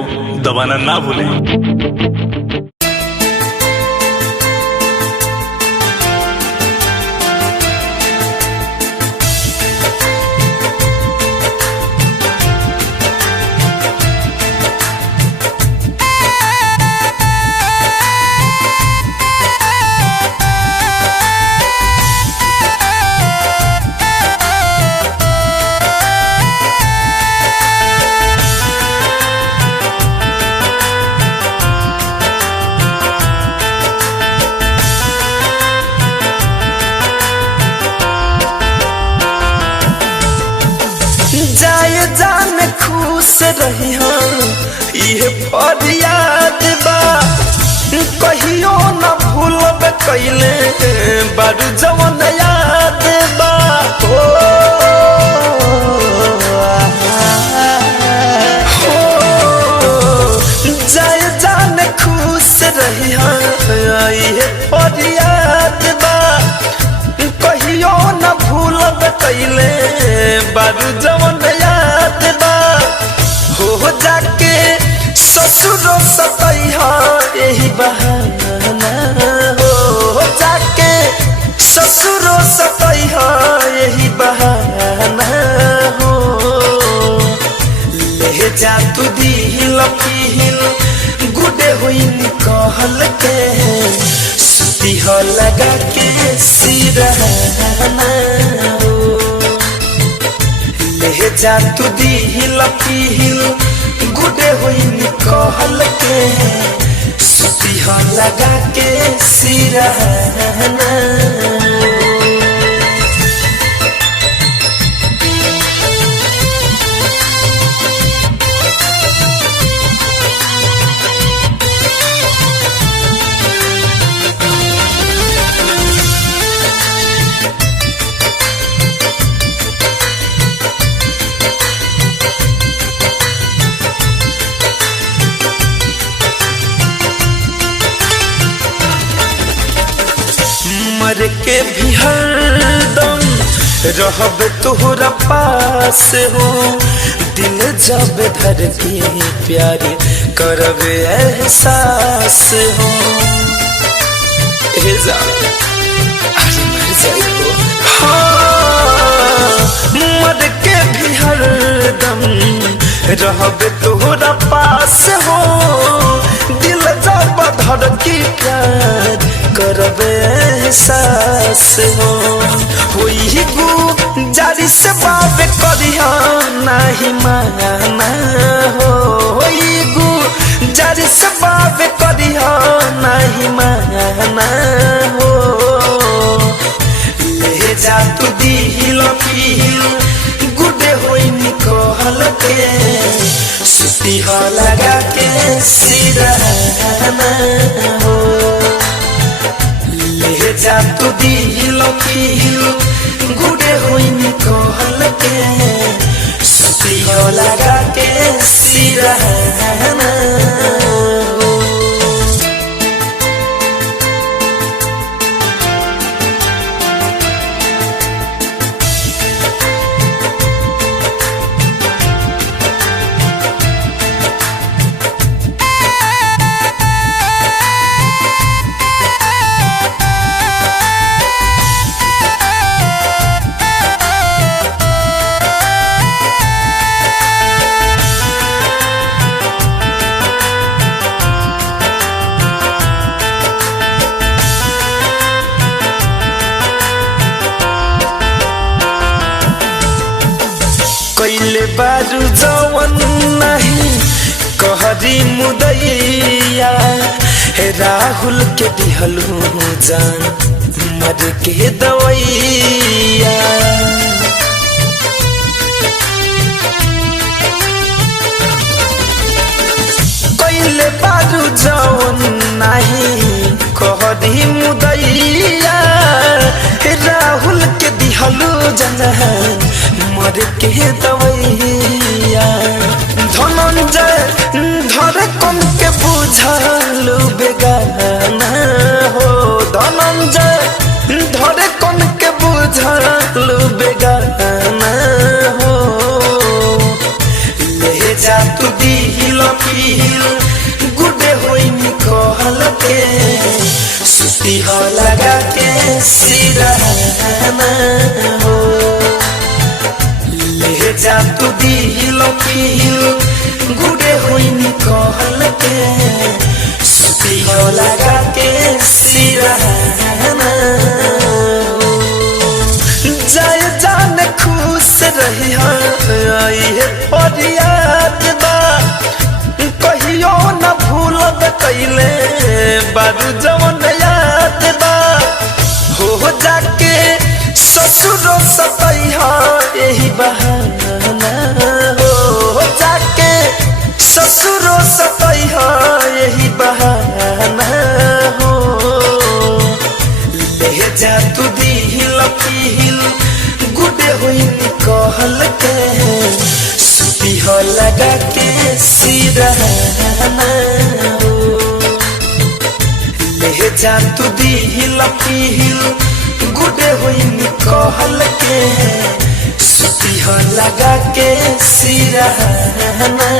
दबाना ना भूलें। जाए जान खुश रही ये फरियाद बा कहियो न भूलब कैले बारू जवन याद बा जाए जान खुश रही ये फरियाद बा कहियो न भूलब कैले बारू जवन याद बा हो जाके ससुरो सतैहा यही बहाना हो जाके ससुरो सतैहा यही बहाना हो ले जा तू दिल पील गुडे हुई कहल के सुती हो लगा के सिरहाना हो ले जा तू दिल पील गुडे हुई कहल के सुती हो लगा के सिरहाना मर के भी हरदम रहब तोहरा पास हो दिल जब धर के प्यार करब एहसास हो मर जाइबो हाँ मर के भी हरदम रहब तोहरा पास हो दिल जब धर के प्यार करब एहसास हो होई गु जारी से बात करिया नहीं माना हो होई गु जारी से बात करिया नहीं माना हो ले जा तू दिल पील गुडे होई निकल के सुती हो लगा के सिरहाना हो ले जा तू दिल पील गुडे हुई कहल के सुती हो लगा के सिरहाना कैले बारू जवन नहीं कहरी मुदैया राहुल के दिहलू जान मर के दवैया कैले बारू जवन नहीं कहरी मुदैया राहुल के दिहलू जान मर के दवैया धनंजय धर कम के बुझलू बेगाना हो धनंजय धर कम के बुझलू बेगाना हो ले जा तू दिल पी पील गुडे होई निकल के सुती हो लगा के सिरहाना हो ले जा तू दिल पील गुडे होई निकल के सुती हो लगा के सिरहाना जाय जान खुश रही है फरियाद बा कहियो न भूलब कैले बारू जवन याद बा हो जाके ससुरो सतैहा यही बहाना हो जाके ससुरो सतैहा यही बहाना हो ले जा तू दिल पील गुडे हुई निकल के सुती हो लगा के सिरहाना हो ले जा तू दिल पील गुडे हुई निकल के सुती हो लगा के सिरहाना